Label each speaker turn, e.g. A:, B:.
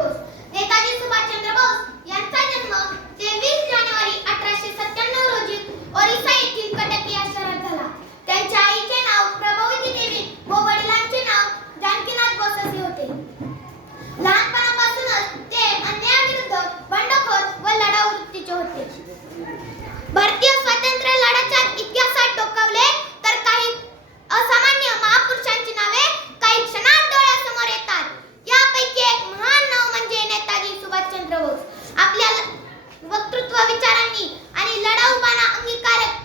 A: growth. विचारांनी आणि लढाऊपणा अंगीकारक